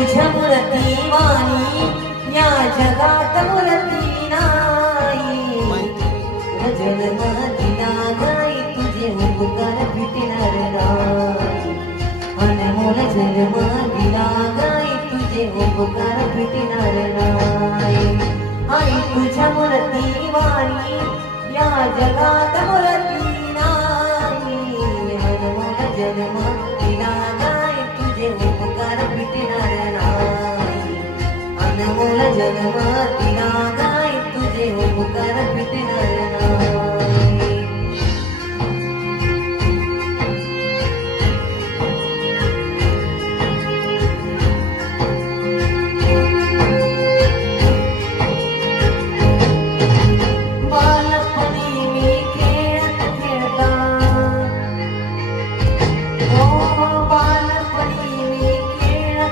तुझ्या मूर्ती वाणी या जगात मूर्ती नाही जन्म दिला गाई तुझे उपकार फिटणार नाही अनमोल जन्म दिला गाई तुझे उपकार फिटणार नाही आई तुझ्या मूर्ती वाणी या जगात मूर्ती नाही अनमोल जन्म